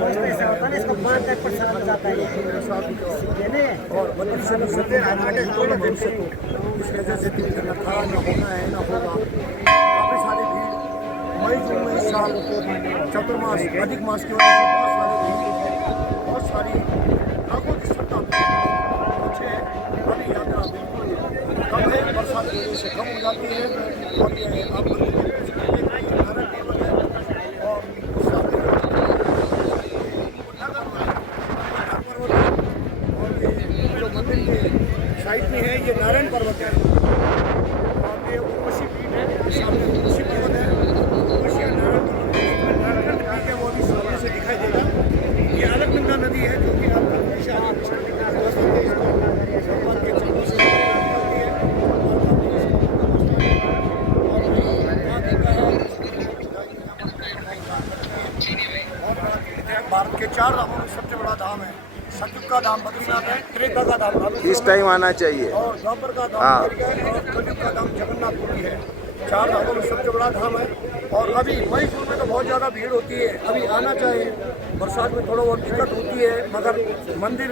ऐसा होता है ना, इसको बांध कर पर सरक जाता है और मंदिर से निकलते हैं आगे दोनों दिन से, तो इस वजह से दिन का न था न होना है न होगा। काफ़ी सारी भीड़ मई जून में इस साल चतुर्मास अधिक मास की वजह से बहुत सारी लाखों की श्रद्धा पहुँचे हैं। अभी यात्रा बिल्कुल कम है, बरसात की वजह से कम हो जाती है। और ये आप मंदिर में नारायण पर्वत है और उस सामने पर्वत है, और ये जो मंदिर के साइड में है ये नारायण पर्वत है, और ये उर्वशी पीठ है, सामने उर्वशी पर्वत है, उर्वशी और नारायण पर्वत है, वो अभी सामने से दिखाई देगा। ये अलकनंदा नदी है जो कि आप हमेशा भगवान के चरणों से निकलती है और भारत के 4 धामों में सबसे बड़ा धाम है। सतयुग का धाम बद्रीनाथ है, त्रेता का धाम इस टाइम आना चाहिए। और द्वापर का धाम द्वारिका है, और कलयुग का धाम जगन्नाथपुरी है। 4 धामों में सबसे बड़ा धाम है। और अभी मई जून में तो बहुत ज़्यादा भीड़ होती है, अभी आना चाहिए। बरसात में थोड़ा बहुत दिक्कत होती है, मगर मंदिर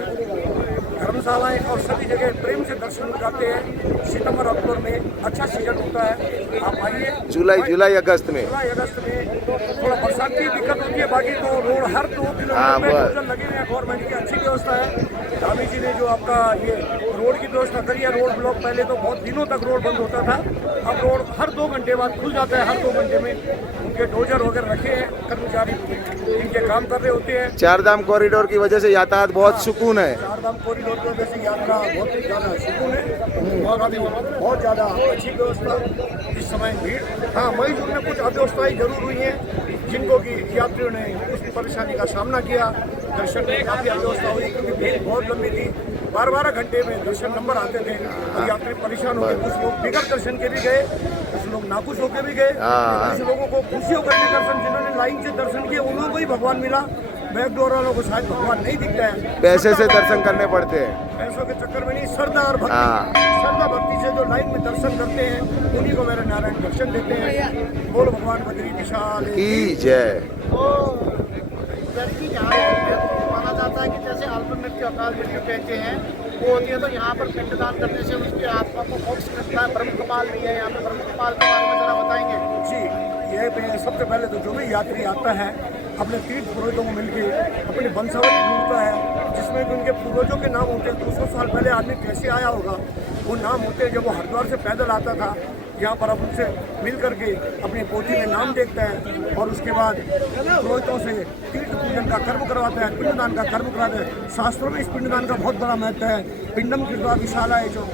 धर्मशालाएं और सभी जगह प्रेम से दर्शन हो जाते हैं। सितंबर अक्टूबर में अच्छा सीजन होता है, आप आइए। जुलाई अगस्त में थोड़ा बरसात की दिक्कत होती है, बाकी तो रोड हर 2 किलोमीटर में डोजर लगे हुए हैं। गवर्नमेंट की अच्छी व्यवस्था है। दामी जी ने जो आपका ये रोड की व्यवस्था करी है, रोड ब्लॉक पहले तो बहुत दिनों तक रोड बंद होता था, अब रोड हर 2 घंटे बाद खुल जाता है। हर 2 घंटे में उनके डोजर वगैरह रखे हैं, कर्मचारी इनके काम कर रहे होते हैं। 4 धाम कॉरिडोर की वजह से यातायात बहुत सुकून है। 4 धाम कॉरिडोर की वजह से यात्रा बहुत ज़्यादा सुकून है और अभी बहुत ज़्यादा अच्छी व्यवस्था। इस समय भीड़, हाँ मई जून में कुछ अव्यवस्थाएं जरूर हुई हैं, जिनको कि यात्रियों ने उस परेशानी का सामना किया। दर्शन में काफ़ी अव्यवस्था हुई क्योंकि भीड़ बहुत लंबी थी, 12-12 घंटे में दर्शन नंबर आते थे और यात्री परेशान हो गए। कुछ लोग बिगड़ दर्शन के भी गए, कुछ लोग नाखुश होकर भी गए, कुछ लोगों को खुशी होकर के दर्शन, जिन्होंने लाइन से दर्शन किए उन लोगों को ही भगवान मिला। बैकडोर वालों को शायद भगवान नहीं दिखता है, पैसे से दर्शन करने पड़ते हैं। पैसों के चक्कर में नहीं, श्रद्धा और भक्ति, श्रद्धा भक्ति से जो लाइन में दर्शन करते हैं उन्हीं को मेरे नारायण दर्शन देते हैं। बोल भगवान बद्री विशाल की जय। तो इधर की यहाँ माना जाता है कि जैसे अल्प मृत्यु अकाल मृत्यु कहते हैं वो होती है, तो यहाँ पर पिंडदान करने से उसकी आत्मा को मोक्ष मिलता है। ब्रह्म कपाल भी है यहाँ पे, ब्रह्म कपाल के बारे में जरा बताएंगे जी। ये सबसे पहले तो जो भी यात्री आता है अपने तीर्थ पुरोहितों को मिलकर अपनी वंशावली ढूंढता है, जिसमें कि उनके पूर्वजों के नाम होते हैं। 200 साल पहले आदमी कैसे आया होगा, वो नाम होते हैं। जब वो हरिद्वार से पैदल आता था यहाँ पर, अब उनसे मिल करके अपनी पोथी में नाम देखता है और उसके बाद पुरोहितों से तीर्थ पूजन का कर्म करवाता है, पिंडदान का कर्म कराता है। शास्त्रों में इस पिंडदान का बहुत बड़ा महत्व है। पिंडम कृत्वा विशाला है जो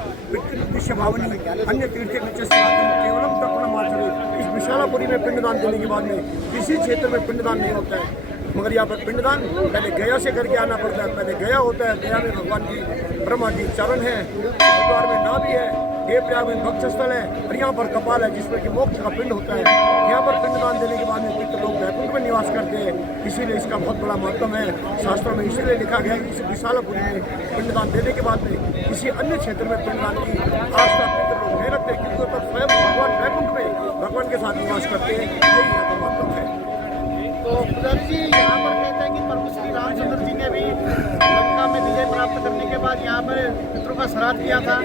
विश्व भावनी अन्य तीर्थ नीचे केवलम तर्पणम आचरे। इस विशालापुरी में पिंडदान देने के बाद में किसी क्षेत्र में पिंडदान नहीं होता है, मगर यहाँ पर पिंडदान पहले गया से करके आना पड़ता है। पहले गया होता है, गया में भगवान की ब्रह्मा जी चरण है, हरिद्वार में नाभि है, देवप्रयाग में भक्त स्थल है, और यहाँ पर कपाल है जिसमें कि मोक्ष का पिंड होता है। यहाँ पर पिंडदान देने के बाद में पितृ लोग वैकुंठ में निवास करते हैं, इसीलिए इसका बहुत बड़ा महत्व है। शास्त्रों में इसीलिए लिखा गया है कि इस विशालापुरी में पिंडदान देने के बाद में किसी अन्य क्षेत्र में पिंडदान की आस्था पितृ लोग नहीं रखते, क्योंकि तब स्वयं भगवान वैकुंठ में भगवान के साथ निवास करते हैं। यही यहाँ का महत्व है। तो पुजारी जी यहाँ पर कहते हैं कि प्रभु श्री रामचंद्र जी ने भी लंका में विजय प्राप्त करने के बाद यहाँ पर पितरों का श्राद्ध किया था।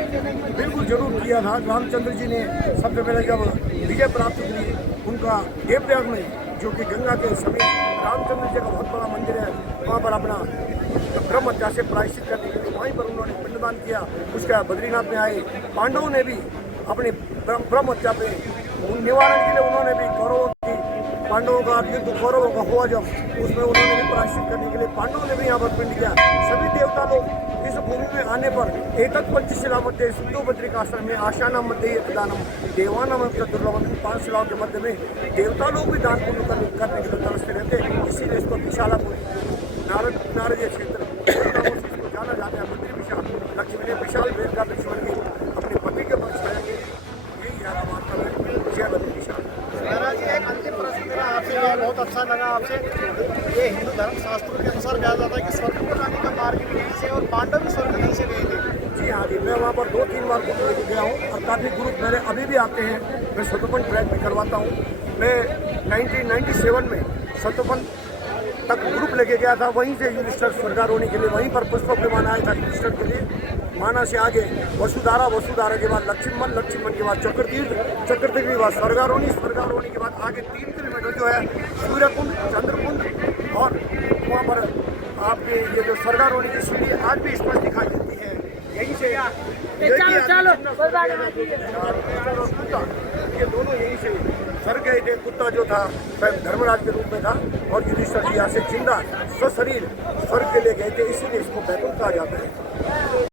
बिल्कुल जरूर किया था। रामचंद्र जी ने सबसे पहले जब विजय प्राप्त की, उनका देवप्रयाग में जो कि गंगा के समीप रामचंद्र जी का बहुत बड़ा मंदिर है, वहाँ पर अपना ब्रह्म हत्या से प्रायश्चित करने के लिए वहीं पर उन्होंने पिंडदान किया। उसके बाद बद्रीनाथ में आए। पांडवों ने भी अपने ब्रह्म हत्या पे निवारण के लिए उन्होंने भी कौरवों की, पांडवों का युद्ध कौरवों का हुआ जब, उसमें उन्होंने भी प्रायश्चित करने के लिए पांडवों ने भी यहाँ पर पिंड किया। सभी देवता लोग इस भूमि में आने पर एतत् पंचशिला मध्य सिद्धो बद्रिकाश्रम में आशाना मध्य दानम देवानाम दुर्लभम, 5 शिलाओं के मध्य में देवता लोग भी दान पुण्य करने के लिए तरसते रहते हैं। इसीलिए इसको विशालापुरी नारदीय क्षेत्र जाना जाता है। मंदिर विशाल, लक्ष्मी ने विशाल वेद का लक्ष्मण के अपने पति के पक्ष में, यही हमारा वार्ता है। जय बद्री विशाल। महाराज जी एक अंतिम प्रश्न मेरा आपसे, यह बहुत अच्छा लगा आपसे। ये हिंदू धर्म शास्त्रों के अनुसार कहा जाता है कि स्वर्ग को जाने का मार्ग भी यहीं से, और पांडव भी स्वर्ग यहीं से गए थे। जी हाँ जी, मैं वहाँ पर 2-3 बार फोटो लेके गया हूँ और काफ़ी ग्रुप मेरे अभी भी आते हैं। मैं सतोपन ट्रैक भी करवाता हूँ। मैं 1997 में सतोपन तक ग्रुप लेके गया था, वहीं से युधिष्ठिर स्वर्गारोहणी के लिए वहीं पर पुष्पक विमान आया था युधिष्ठिर के लिए। माना से आगे वसुधारा, वसुधारा के बाद लक्ष्मण, लक्ष्मण के बाद चक्रतीर्थ, चक्रतीर्थ के बाद स्वर्गारोहणी, स्वर्गारोहणी के बाद आगे 3 किलोमीटर जो है सूर्यकुंड, चंद्रकुंड, और वहाँ पर आपके ये जो स्वर्गारोहणी की सीढ़ी आज भी स्पष्ट दिखाई देती है। यहीं से कुत्ता, ये दोनों यहीं से सर गए थे। कुत्ता जो था स्वयं धर्मराज के रूप में था और युधिष्ठिर जी यहाँ से जिंदा स्वशरीर स्वर्ग के लिए गए थे, इसीलिए इसको बैकुंठ कहा जाता है।